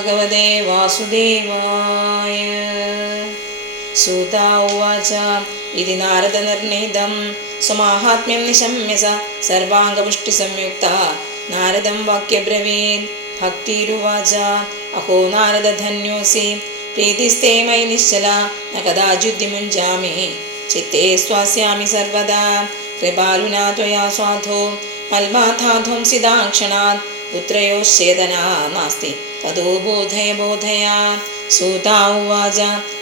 ഭഗവതേ വാസുദേവായ. സൂത ഉവാച ഇതി നാരദനിർണീതം സ്വമാഹാത്മ്യം നിശമ്യ സ സർവാംഗപുഷ്ടിസംയുക്ത നാരദം വാക്യബ്രവീത്. ഭക്തിരുവാച അഹോ നാരദധന്യോസി പ്രീതിസ്തേ മയി നിശ്ചല ന കദാചിദ്വിമുഞ്ചാമി ചിത്തേ സ്വാസ്യാമി സർവദാ കൃപാലുനാ ത്വയാ സ്വാധോ മൽമാഥാധ്വംസിതാക്ഷണാത് പുത്രയോശ്ചേതനാ നാസ്തി തതോ ബോധയ ബോധയ. സൂത ഉവാച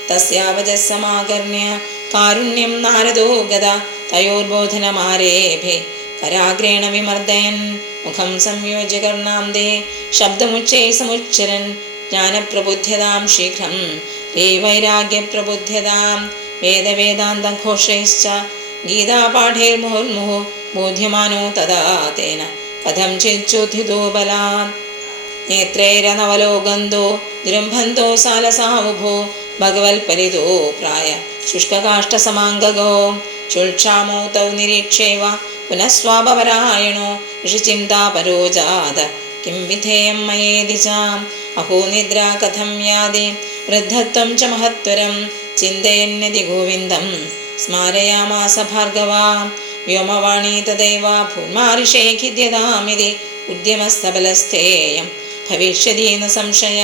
തസ്യാവചഃ സമാകർണ്യ കാരുണ്യം നാരദോ ഗദാ തയോർബോധനമാരേഭേ കരാഗ്രേണ വിമർദയൻ മുഖം സംയോജ്യ കർണാന്തേ ശബ്ദമുച്ചൈ സമുച്ചരൻ ജ്ഞാനപ്രബുദ്ധ്യതാം ശീഘ്രം ഹേ വൈരാഗ്യപ്രബുദ്ധ്യതാം. വേദവേദാന്തഘോഷൈശ്ച ഗീതാപാഠൈർമുഹുർമുഹു ബോധ്യമാനോ തദാ തേന കഥം ചിച്ചോദ്ധിതോ ബലാത്. നേത്രൈരനവലോകന്തോ ജൃംഭന്തോ സാലസാവുഭോ ഭഗവൽപരിതോ പ്രായ ശുഷ്കകാഷ്ടസമാംഗഗോ ചുൽക്ഷാമോ തൗ നിരീക്ഷേവ പുനഃസ്വാപരായണോ ഋഷിചിന്താപരോ ജാത കിം വിധേയം മയേതി ച. അഹോ നിദ്രാ കഥം യാതി വൃദ്ധത്വം ച മഹത്വരം ചിന്തയന്യതി ഗോവിന്ദം സ്മാരയാമാസ ഭാർഗവ. വ്യോമവാണീ തദൈവ ഭൂന്മാരിഷേഖിദ്യതാമിതി ഉദ്യമസ്തബലസ്ഥേയം ഭവിഷ്യതി ന സംശയ.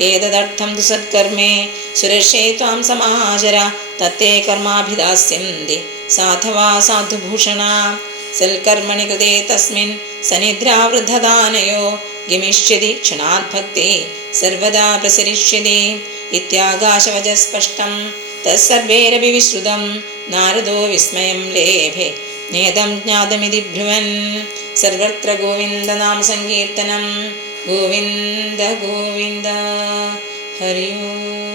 ഏതദർത്ഥം തു സത്കർമ്മേ സുരക്ഷേ ത്വാം സമാചര തത്തേ കർമാഭിദാസ്യന്തി സാധവാ സാധുഭൂഷണ. സൽക്കർമ്മണി കൃതേ തസ്മിൻ സനിദ്രാവൃദ്ധദാനയോ ഗമിഷ്യതി ക്ഷണാത് ഭക്തി സർവദാ പ്രസരിഷ്യതി. ഇത്യാകാശവചഃ സ്പഷ്ടം തസ്സർവൈരപി വിശ്രുതം നാരദോ വിസ്മയം ലേഭേ നേദം ജ്ഞാതമിതി ബ്രുവൻ. സർവത്ര ഗോവിന്ദനാമ സങ്കീർത്തനം. ഗോവിന്ദ ഗോവിന്ദ. ഹരി ഓം.